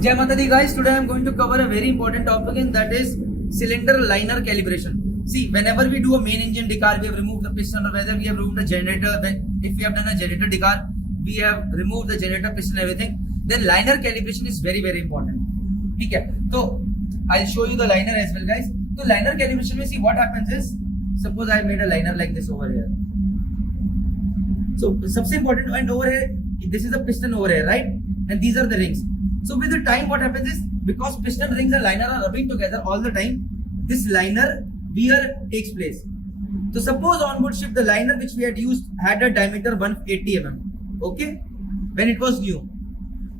Jai Mata Di guys, today I am going to cover a very important topic and that is cylinder liner calibration. See, whenever we do a main engine decar, we have removed the piston, or whether we have removed the generator, if we have done a generator decar, we have removed the generator, piston, everything, then liner calibration is very important. Okay, so I'll show you the liner as well guys. So liner calibration, we see what happens is, suppose I made a liner like this over here. So सबसे important, and over here, this is the piston over here, right? And these are the rings. So with the time, what happens is, because piston rings and liner are rubbing together all the time, this liner wear takes place. So suppose on board ship, the liner which we had used had a diameter 180 mm, okay, when it was new.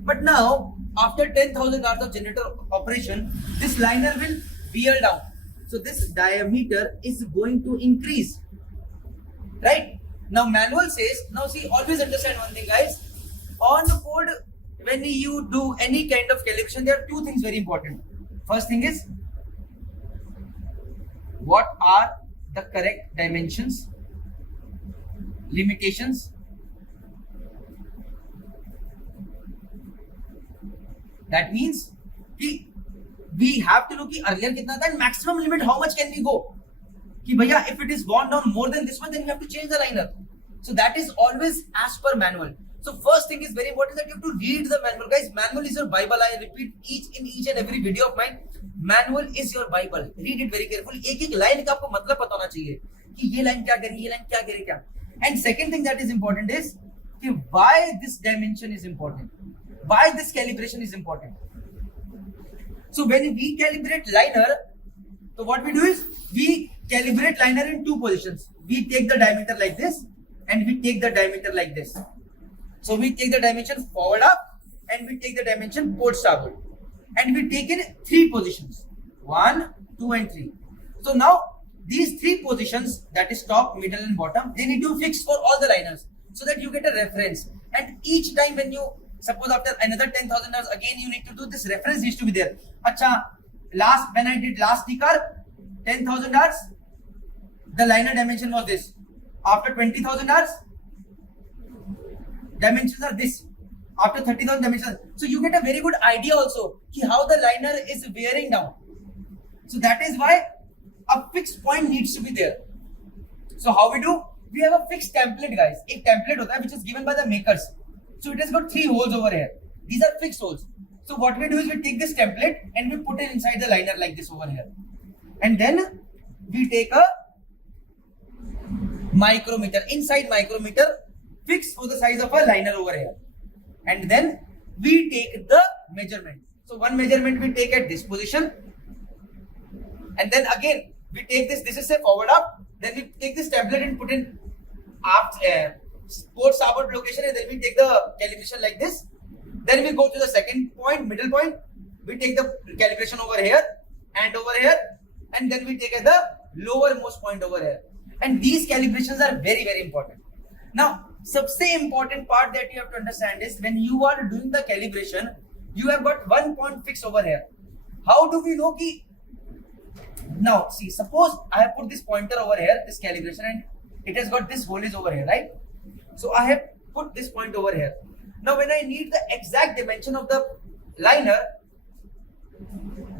But now, after 10,000 hours of generator operation, this liner will wear down. So this diameter is going to increase, right? Now manual says, now see, always understand one thing guys, on board when you do any kind of calibration, there are two things very important. First thing is, what are the correct dimensions, limitations, that means we have to know ki earlier kitna tha and maximum limit how much can we go. Ki bhaiya, if it is worn down more than this one, then you have to change the liner. So that is always as per manual. So first thing is very important that you have to read the manual guys. Manual is your Bible. I repeat in each and every video of mine, manual is your Bible. Read it very carefully. एक line का आपको मतलब पता होना चाहिए कि ये line क्या कह रही है, ये line क्या कह रही है क्या. And second thing that is important is कि why this dimension is important, why this calibration is important. So when we calibrate liner, so what we do is we calibrate liner in two positions. We take the diameter like this and we take the diameter like this. So we take the dimension forward up and we take the dimension port starboard. And we take in three positions. 1, 2 and 3. So now these three positions, that is top, middle and bottom, they need to fix for all the liners so that you get a reference. And each time when you, suppose after another 10,000 hours, again you need to do this, reference needs to be there. Acha, when I did last decar, 10,000 hours, the liner dimension was this. After 20,000 hours, dimensions are this. After 30,000 dimensions. So you get a very good idea also ki how the liner is wearing down. So that is why a fixed point needs to be there. So how we do? We have a fixed template guys. A template hota hai, which is given by the makers. So it has got 3 holes over here. These are fixed holes. So what we do is we take this template and we put it inside the liner like this over here. And then we take a micrometer. Inside micrometer, fixed for the size of a liner over here. And then we take the measurement. So one measurement we take at this position. And then again, we take this is say forward up. Then we take this template and put in port starboard location, and then we take the calibration like this. Then we go to the second point, middle point. We take the calibration over here and over here. And then we take at the lowermost point over here. And these calibrations are very important. Now, सबसे important part that you have to understand is when you are doing the calibration, you have got one point fixed over here. How do we know ki? Now, see, suppose I have put this pointer over here, this calibration, and it has got this hole is over here, right? So I have put this point over here. Now, when I need the exact dimension of the liner,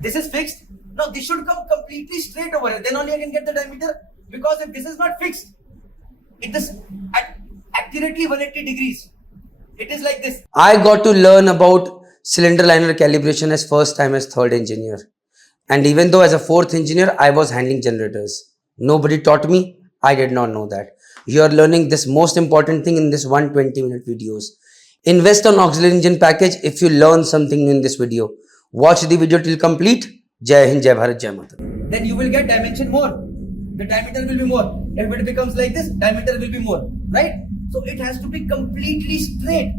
this is fixed. Now, this should come completely straight over here. Then only I can get the diameter. Because if this is not fixed, it is accurately 180 degrees. It is like this. I got to learn about cylinder liner calibration as first time as third engineer. And even though as a fourth engineer, I was handling generators. Nobody taught me. I did not know that. You are learning this most important thing in this 120-minute videos. Invest on auxiliary engine package if you learn something new in this video. Watch the video till complete. Jai Hind, Jai Bharat, Jai Mata. Then you will get dimension more. The diameter will be more. If it becomes like this, diameter will be more, right? So it has to be completely straight,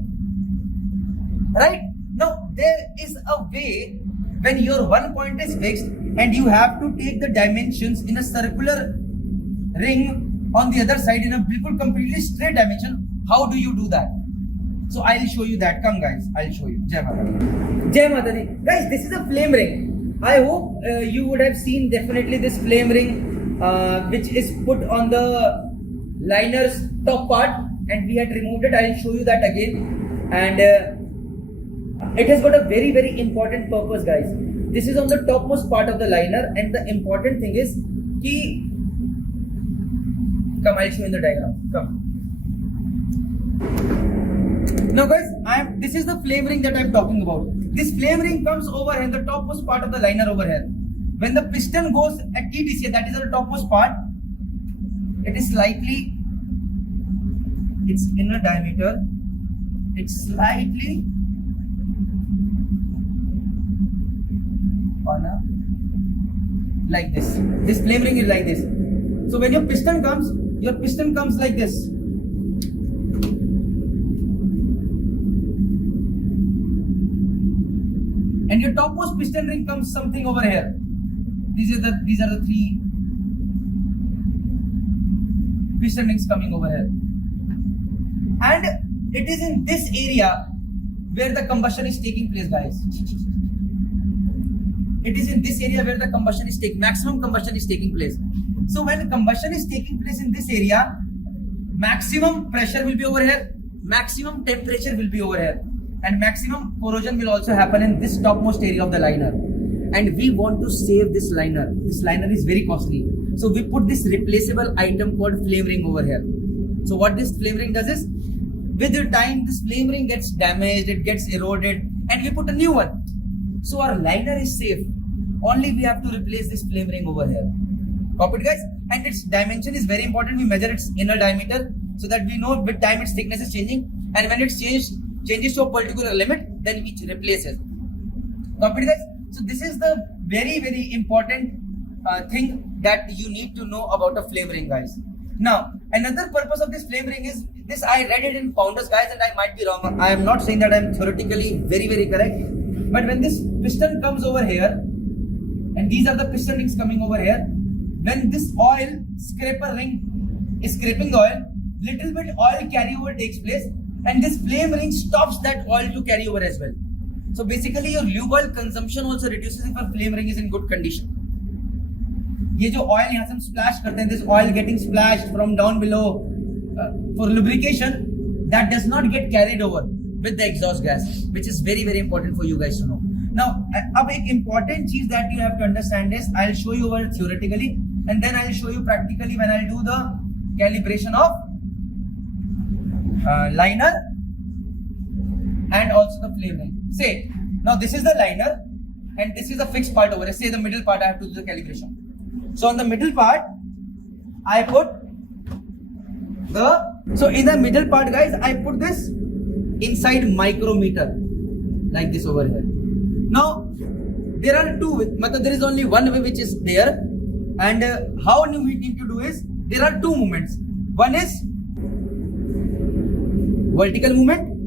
right? Now there is a way when your one point is fixed and you have to take the dimensions in a circular ring on the other side in a completely straight dimension. How do you do that? So I'll show you that. Come guys, I'll show you. Jai Mata Di. Jai Mata Di. Guys, this is a flame ring. I hope you would have seen definitely this flame ring which is put on the liner's top part, and we had removed it. I'll show you that again. And It has got a very, very important purpose, guys. This is on the topmost part of the liner, and the important thing is कि come, I'll show you in the diagram. Come. Now, guys, this is the flame ring that I'm talking about. This flame ring comes over here, the topmost part of the liner over here. When the piston goes at TDCA, that is the topmost part, it is slightly, its inner diameter, it's slightly on a, like this. This flame ring is like this. So when your piston comes like this. And your topmost piston ring comes something over here. These are the three piston rings coming over here. And it is in this area where the combustion is taking place, guys. It is in this area where the maximum combustion is taking place. So when combustion is taking place in this area, maximum pressure will be over here, maximum temperature will be over here, and maximum corrosion will also happen in this topmost area of the liner. And we want to save this liner. This liner is very costly. So we put this replaceable item called flame ring over here. So what this flame ring does is, with the time this flame ring gets damaged, it gets eroded, and we put a new one. So our liner is safe. Only we have to replace this flame ring over here. Copy it, guys? And its dimension is very important. We measure its inner diameter so that we know with time its thickness is changing. And when it changes to a particular limit, then we replace it. Copy it, guys? So this is the very, very important thing that you need to know about a flame ring, guys. Now, another purpose of this flame ring is this. I read it in Founders, guys, and I might be wrong. I am not saying that I am theoretically very, very correct. But when this piston comes over here, and these are the piston rings coming over here, when this oil scraper ring is scraping the oil, little bit oil carryover takes place, and this flame ring stops that oil to carry over as well. So basically your lube oil consumption also reduces if a flame ring is in good condition. ये जो oil यहाँ से हम splash करते हैं, this oil getting splashed from down below for lubrication, that does not get carried over with the exhaust gas, which is very, very important for you guys to know. Now, अब एक important चीज that you have to understand is, I'll show you over theoretically, and then I'll show you practically when I'll do the calibration of liner and also the flame ring. Say, now this is the liner, and this is a fixed part over here. Say the middle part, I have to do the calibration. So on the middle part, I put in the middle part, guys, I put this inside micrometer, like this over here. Now, there are there is only one way which is there, and how we need to do is, there are two movements. One is vertical movement,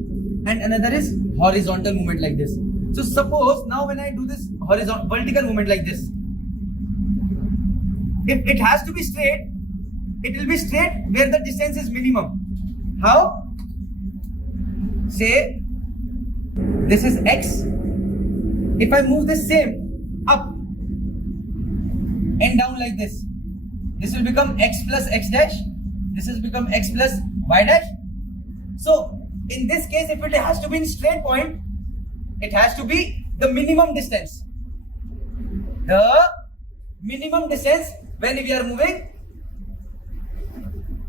and another is horizontal movement like this. So suppose now when I do this vertical movement like this, if it has to be straight, it will be straight where the distance is minimum. How? Say this is x. If I move this same up and down like this, this will become x plus x dash. This will become x plus y dash. So in this case, if it has to be in straight point, it has to be the minimum distance. The minimum distance when we are moving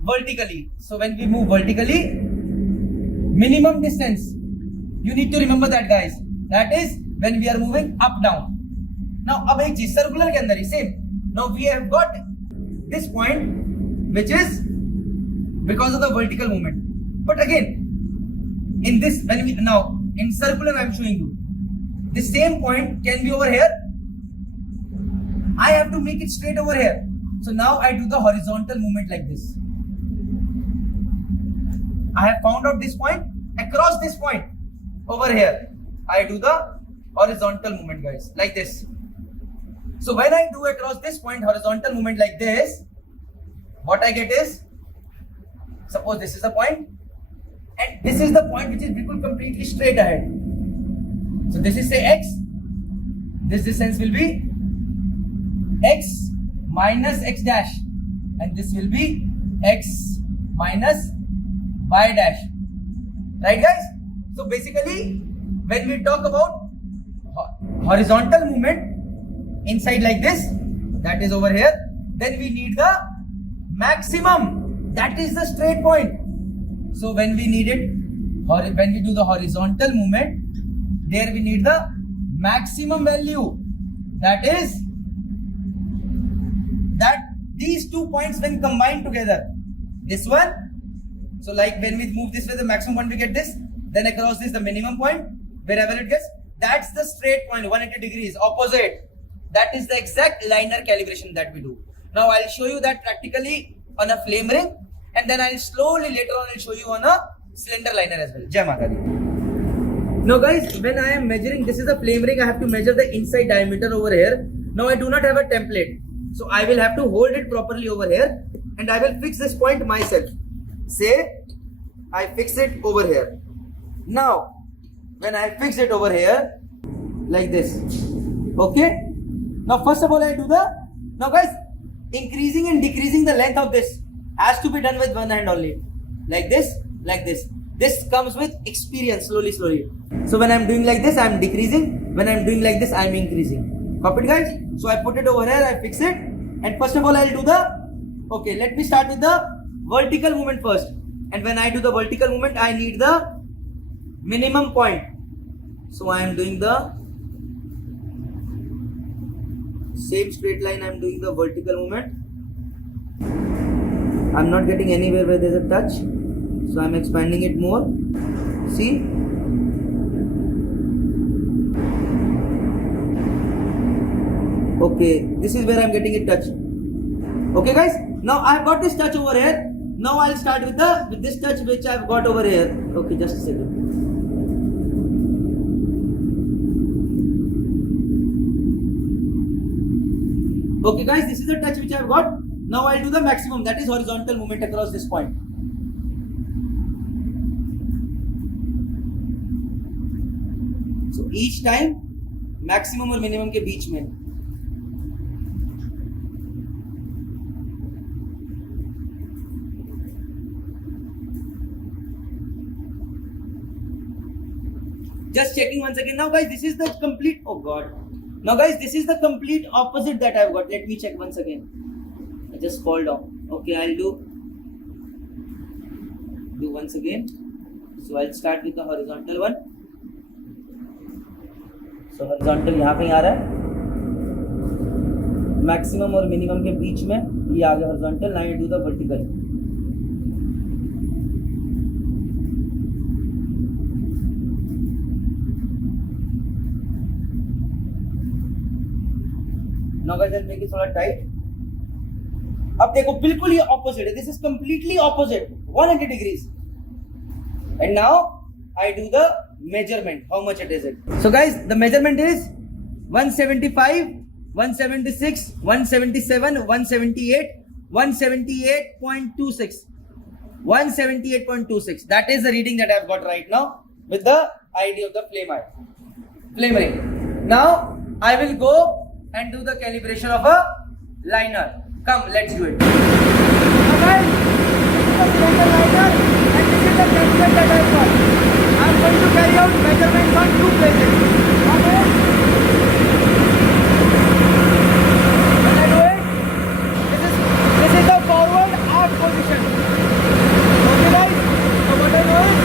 vertically. So when we move vertically, minimum distance, you need to remember that, guys. That is when we are moving up down. Now अब एक चीज circular के अंदर ही same. Now we have got this point which is because of the vertical movement. But again, in this, when we now in circular, I am showing you the same point can be over here. I have to make it straight over here. So now I do the horizontal movement like this. I have found out this point. Across this point over here, I do the horizontal movement, guys, like this. So when I do across this point horizontal movement like this, what I get is, suppose this is the point, and this is the point which is completely straight ahead. So this is say x. This distance will be x minus x dash, and this will be x minus y dash. Right, guys? So basically, when we talk about horizontal movement inside like this, that is over here, then we need the maximum, that is the straight point. So when we need it, when we do the horizontal movement, there we need the maximum value, that is that these 2 points when combined together, this one, so like when we move this way, the maximum point we get this, then across this the minimum point, wherever it gets, that's the straight point, 180 degrees opposite. That is the exact liner calibration that we do. Now I'll show you that practically on a flame ring, and then I'll slowly later on I'll show you on a cylinder liner as well. Jai Mata Di. Now guys, when I am measuring, this is a flame ring, I have to measure the inside diameter over here. Now I do not have a template, so I will have to hold it properly over here, and I will fix this point myself. Say I fix it over here. Now when I fix it over here like this, okay, now first of all I do now guys, increasing and decreasing the length of this has to be done with one hand only, like this. This comes with experience, slowly. So when I'm doing like this, I'm decreasing. When I'm doing like this, I'm increasing. Copy it, guys? So I put it over here, I fix it, and first of all I'll do okay, let me start with the vertical movement first. And when I do the vertical movement, I need the minimum point. So I am doing the same straight line, I'm doing the vertical movement. I'm not getting anywhere where there's a touch, so I'm expanding it more. See? Okay, this is where I'm getting it touch. Okay guys, now I've got this touch over here. Now I'll start with this touch which I've got over here. Okay, just a second. Okay guys, this is the touch which I've got. Now I'll do the maximum, that is horizontal movement across this point. So each time maximum और minimum के बीच में. Just checking once again. Now guys, this is the complete, oh god. Now guys, this is the complete opposite that I've got. Let me check once again. I just fall down. Okay, I'll do once again. So I'll start with the horizontal one. So horizontal यहाँ कहीं आ रहा है, maximum और minimum के बीच में ये आ गया horizontal. Now I do the vertical. Now guys, I'll make it थोड़ा tight. अब देखो बिल्कुल ये opposite है. This is completely opposite, 180 degrees. And now I do the measurement. How much it is it? So guys, the measurement is 175, 176, 177, 178, 178.26. 178.26. That is the reading that I've got right now with the ID of the flame ring. Now I will go and do the calibration of a liner. Come, let's do it. Okay, this is the cylinder liner and this is the template that I've got. I'm going to carry out measurements on 2 places. Okay? When I do it, this is the forward arc position. Okay guys? So what I do is,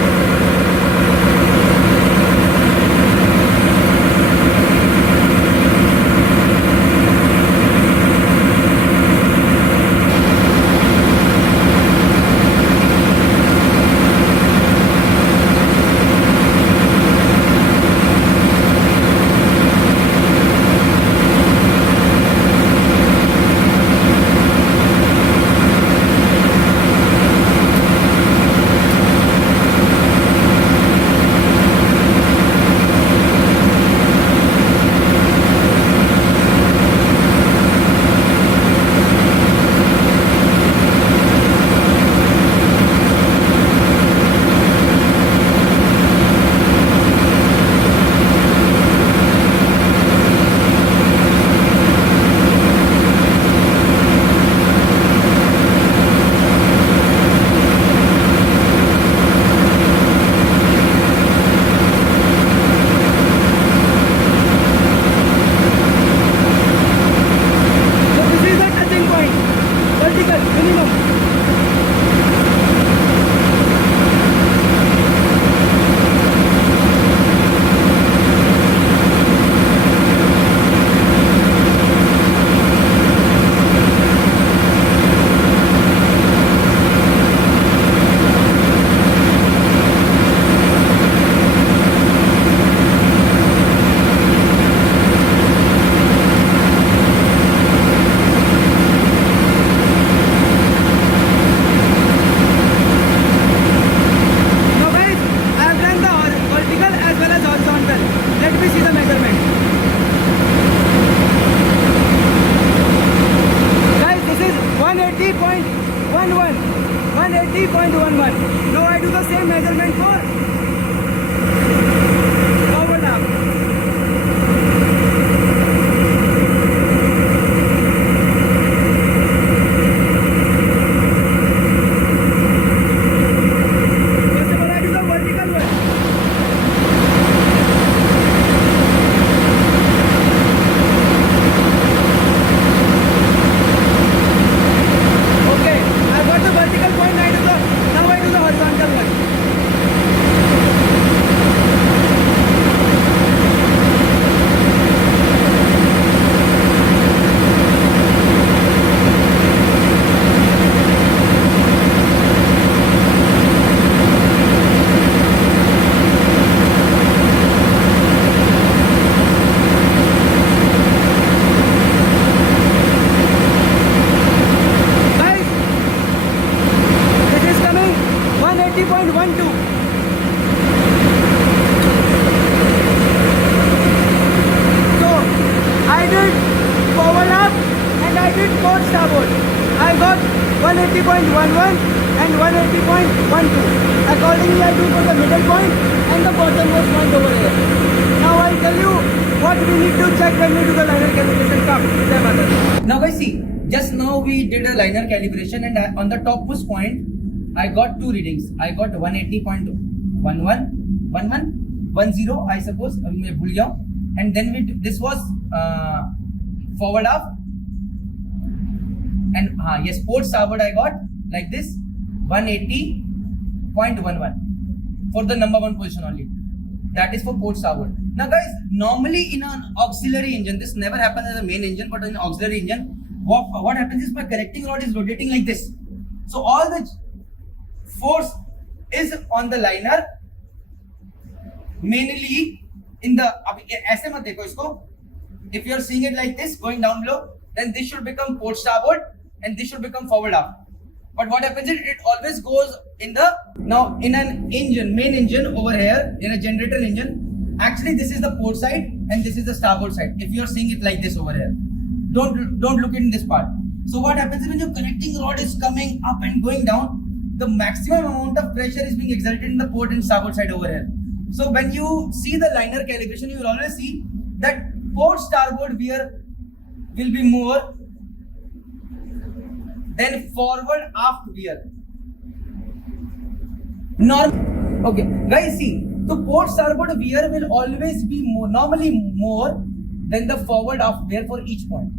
starboard. I got 180.11 and 180.12. Accordingly, I do for the middle point and the bottommost point over here. Now I'll tell you what we need to check when we do the liner calibration. Come, Jai Mata Di. Now guys, see, just now we did a liner calibration, and on the topmost point, I got two readings. I got 180.11, 10, I suppose. अभी मैं भूल गया हूँ. And then this was forward aft, and yes, port starboard I got like this 180.11 for the number one position only. That is for port starboard. Now guys, normally in an auxiliary engine, this never happens as a main engine, but in an auxiliary engine, what happens is my connecting rod is rotating like this. So all the force is on the liner, mainly in the, ऐसे मत देखो इसको. If you are seeing it like this going down below, then this should become port starboard and this should become forward aft. But what happens is it always goes in the, now in an engine, main engine over here, in a generator engine, actually this is the port side and this is the starboard side. If you are seeing it like this over here, don't look in this part. So what happens is when your connecting rod is coming up and going down, the maximum amount of pressure is being exerted in the port and starboard side over here. So when you see the liner calibration, you will always see that port starboard wear will be more than forward aft wear. Okay, guys, see, the port starboard wear will always be normally more than the forward aft wear for each point.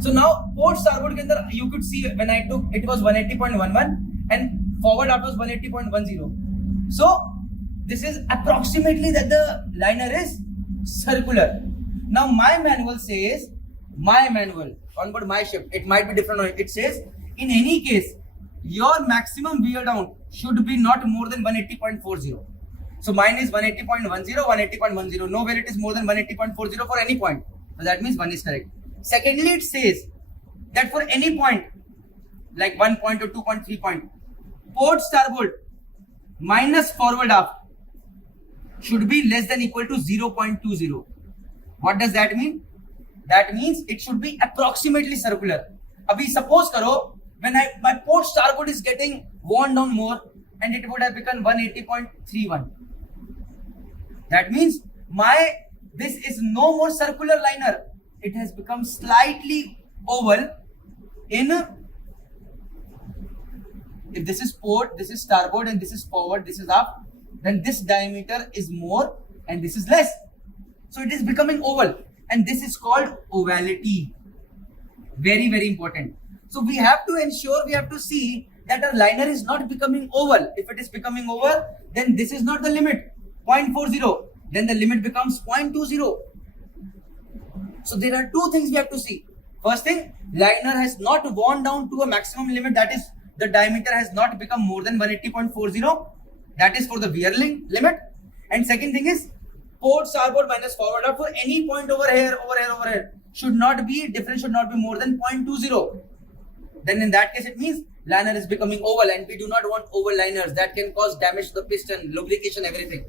So now port starboard ke andar you could see when I took it was 180.11 and forward aft was 180.10. So this is approximately that the liner is circular. Now my manual says, on board my ship, it might be different. It says in any case your maximum wear down should be not more than 180.40. So mine is 180.10, 180.10. Nowhere it is more than 180.40 for any point. So that means 1 is correct. Secondly, it says that for any point like 1 point or 2 point, 3 point, port starboard minus forward aft should be less than equal to 0.20. What does that mean? That means it should be approximately circular. Abhi suppose karo, when my port starboard is getting worn down more and it would have become 180.31. That means this is no more circular liner. It has become slightly oval in, if this is port, this is starboard and this is forward, this is aft, then this diameter is more and this is less. So it is becoming oval and this is called ovality. Very, very important. So we have to ensure, we have to see that our liner is not becoming oval. If it is becoming oval, then this is not the limit, 0.40. Then the limit becomes 0.20. So there are two things we have to see. First thing, liner has not worn down to a maximum limit, that is the diameter has not become more than 180.40. That is for the wear limit. And second thing is, port starboard minus forward aft for any point over here, should not be more than 0.20. Then in that case it means liner is becoming oval and we do not want oval liners. That can cause damage to the piston, lubrication, everything.